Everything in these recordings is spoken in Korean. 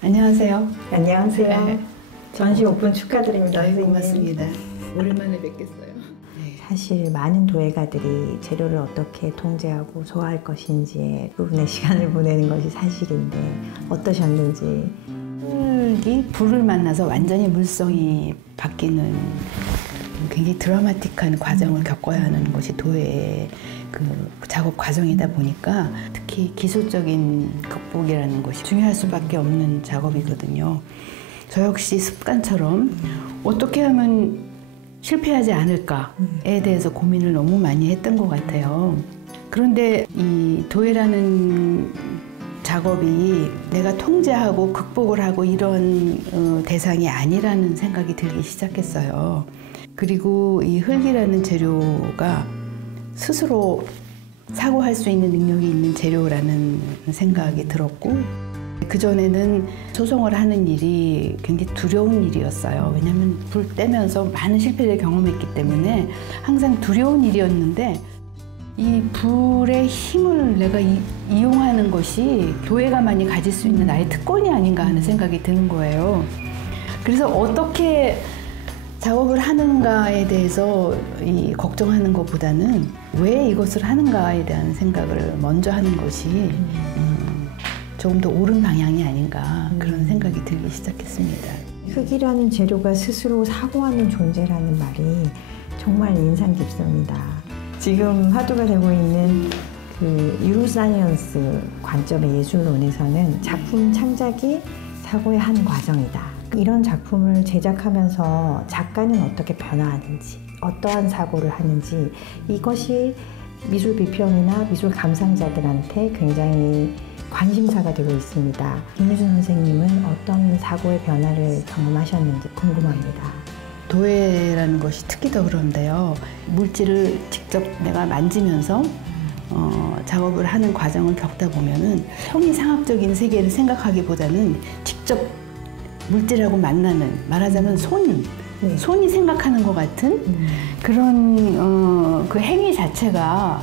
안녕하세요. 안녕하세요. 네. 전시 오픈 축하드립니다. 네, 고맙습니다. 오랜만에 뵙겠어요. 사실 많은 도예가들이 재료를 어떻게 통제하고 소화할 것인지에 부분의 시간을 보내는 것이 사실인데 어떠셨는지. 흙이 불을 만나서 완전히 물성이 바뀌는 굉장히 드라마틱한 과정을 겪어야 하는 것이 도예의 그 작업 과정이다 보니까 특히 기술적인 극복이라는 것이 중요할 수밖에 없는 작업이거든요. 저 역시 습관처럼 어떻게 하면 실패하지 않을까에 대해서 고민을 너무 많이 했던 것 같아요. 그런데 이 도예라는 작업이 내가 통제하고 극복을 하고 이런 대상이 아니라는 생각이 들기 시작했어요. 그리고 이 흙이라는 재료가 스스로 사고할 수 있는 능력이 있는 재료라는 생각이 들었고, 그전에는 소송을 하는 일이 굉장히 두려운 일이었어요. 왜냐하면 불 떼면서 많은 실패를 경험했기 때문에 항상 두려운 일이었는데, 이 불의 힘을 내가 이용하는 것이 도예가만이 가질 수 있는 나의 특권이 아닌가 하는 생각이 드는 거예요. 그래서 어떻게 작업을 하는가에 대해서 걱정하는 것보다는 왜 이것을 하는가에 대한 생각을 먼저 하는 것이 조금 더 옳은 방향이 아닌가 그런 생각이 들기 시작했습니다. 흙이라는 재료가 스스로 사고하는 존재라는 말이 정말 인상 깊습니다. 지금 화두가 되고 있는 그 유로사이언스 관점의 예술론에서는 작품 창작이 사고의 한 과정이다. 이런 작품을 제작하면서 작가는 어떻게 변화하는지, 어떠한 사고를 하는지, 이것이 미술 비평이나 미술 감상자들한테 굉장히 관심사가 되고 있습니다. 김유순 선생님은 어떤 사고의 변화를 경험하셨는지 궁금합니다. 도예라는 것이 특히 더 그런데요. 물질을 직접 내가 만지면서 작업을 하는 과정을 겪다 보면은 형이상학적인 세계를 생각하기보다는 직접 물질하고 만나는, 말하자면 손이 생각하는 것 같은 그런 그 행위 자체가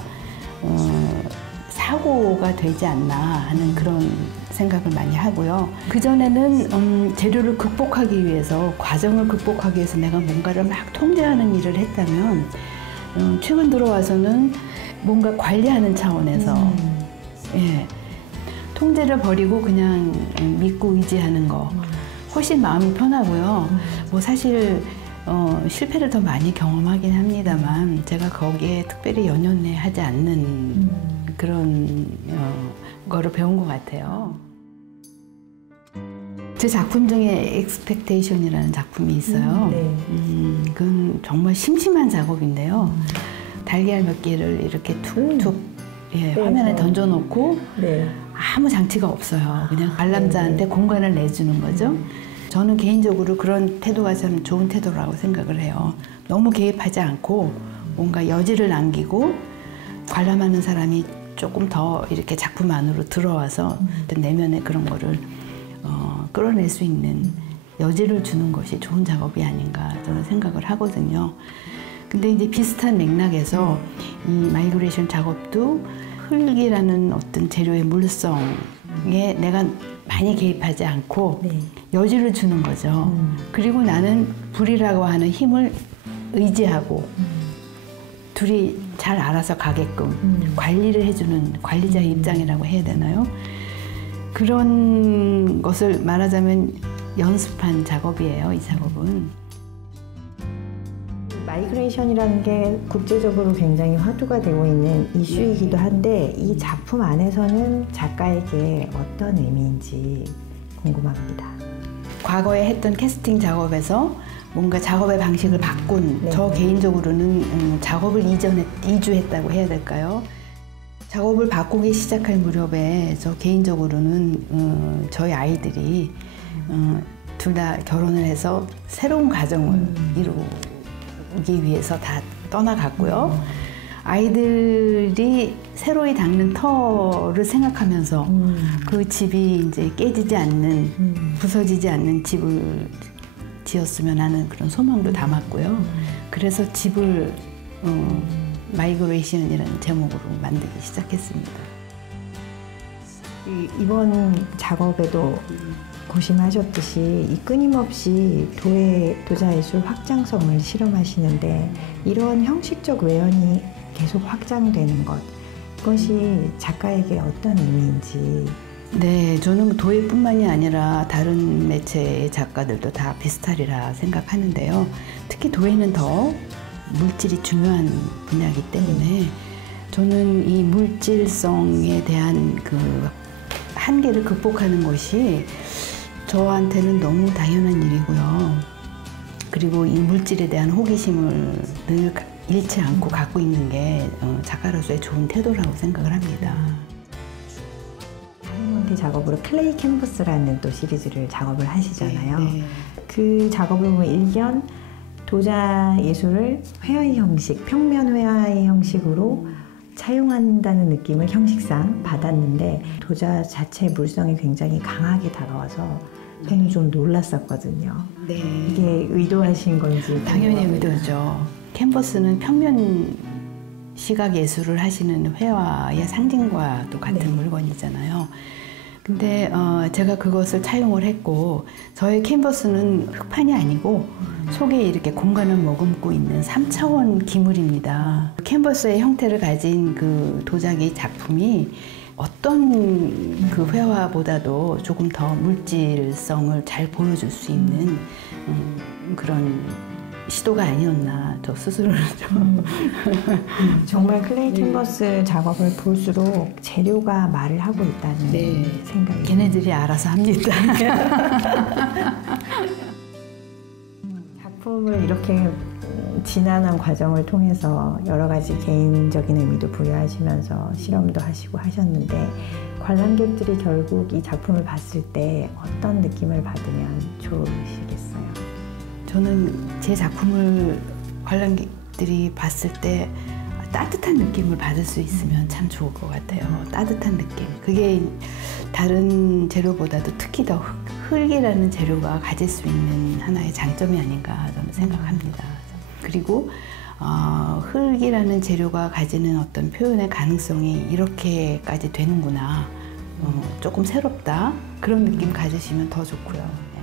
사고가 되지 않나 하는 그런 생각을 많이 하고요. 그전에는 재료를 극복하기 위해서, 과정을 극복하기 위해서 내가 뭔가를 막 통제하는 일을 했다면 최근 들어와서는 뭔가 관리하는 차원에서 예, 통제를 버리고 그냥 믿고 의지하는 거 훨씬 마음이 편하고요. 뭐 사실 실패를 더 많이 경험하긴 합니다만 제가 거기에 특별히 연연해하지 않는 그런 거를 배운 것 같아요. 제 작품 중에 엑스펙테이션이라는 작품이 있어요. 그건 정말 심심한 작업인데요. 달걀 몇 개를 이렇게 툭툭 화면에 던져놓고 아무 장치가 없어요. 그냥 관람자한테 공간을 내주는 거죠. 저는 개인적으로 그런 태도가 참 좋은 태도라고 생각을 해요. 너무 개입하지 않고 뭔가 여지를 남기고 관람하는 사람이 조금 더 이렇게 작품 안으로 들어와서 내면의 그런 거를 끌어낼 수 있는 여지를 주는 것이 좋은 작업이 아닌가 저는 생각을 하거든요. 근데 이제 비슷한 맥락에서 이 마이그레이션 작업도 흙이라는 어떤 재료의 물성에 내가 많이 개입하지 않고 여지를 주는 거죠. 그리고 나는 불이라고 하는 힘을 의지하고 둘이 잘 알아서 가게끔 관리를 해주는 관리자의 입장이라고 해야 되나요? 그런 것을 말하자면 연습한 작업이에요, 이 작업은. 마이그레이션이라는 게 국제적으로 굉장히 화두가 되고 있는 이슈이기도 한데 이 작품 안에서는 작가에게 어떤 의미인지 궁금합니다. 과거에 했던 캐스팅 작업에서 뭔가 작업의 방식을 바꾼 저 개인적으로는 작업을 이주했다고 해야 될까요? 작업을 바꾸기 시작할 무렵에 저 개인적으로는 저희 아이들이 둘 다 결혼을 해서 새로운 가정을 이루기 위해서 다 떠나갔고요. 아이들이 새로이 닦는 터를 생각하면서 그 집이 이제 깨지지 않는, 부서지지 않는 집을 지었으면 하는 그런 소망도 담았고요. 그래서 집을 마이그레이션이라는 제목으로 만들기 시작했습니다. 이번 작업에도 고심하셨듯이 이 끊임없이 도자예술 확장성을 실험하시는데 이런 형식적 외연이 계속 확장되는 것, 그것이 작가에게 어떤 의미인지. 네, 저는 도예뿐만이 아니라 다른 매체의 작가들도 다 비슷하리라 생각하는데요. 특히 도예는 더 물질이 중요한 분야이기 때문에 저는 이 물질성에 대한 그 한계를 극복하는 것이 저한테는 너무 당연한 일이고요. 그리고 이 물질에 대한 호기심을 늘 잃지 않고 갖고 있는 게 작가로서의 좋은 태도라고 생각을 합니다. 다이아몬드 작업으로 클레이 캔버스라는 또 시리즈를 작업을 하시잖아요. 네. 그 작업을 보면 일견 도자 예술을 회화의 형식, 평면 회화의 형식으로 차용한다는 느낌을 형식상 받았는데 도자 자체의 물성이 굉장히 강하게 다가와서 저는 좀 놀랐었거든요. 네. 이게 의도하신 건지. 당연히 의도죠. 캔버스는 평면 시각 예술을 하시는 회화의 상징과도 같은 물건이잖아요. 근데 제가 그것을 차용을 했고 저의 캔버스는 흙판이 아니고 속에 이렇게 공간을 머금고 있는 3차원 기물입니다. 캔버스의 형태를 가진 그 도자기 작품이 어떤 그 회화보다도 조금 더 물질성을 잘 보여줄 수 있는 그런 시도가 아니었나 저 스스로는 좀 정말 클레이 캔버스 작업을 볼수록 재료가 말을 하고 있다는 생각이 걔네들이 알아서 합니다. 작품을 이렇게 지난한 과정을 통해서 여러 가지 개인적인 의미도 부여하시면서 실험도 하시고 하셨는데 관람객들이 결국 이 작품을 봤을 때 어떤 느낌을 받으면 좋으시겠어요? 저는 제 작품을 관람객들이 봤을 때 따뜻한 느낌을 받을 수 있으면 참 좋을 것 같아요. 따뜻한 느낌. 그게 다른 재료보다도 특히 더 흙이라는 재료가 가질 수 있는 하나의 장점이 아닌가 저는 생각합니다. 그리고 흙이라는 재료가 가지는 어떤 표현의 가능성이 이렇게까지 되는구나. 조금 새롭다. 그런 느낌 가지시면 더 좋고요.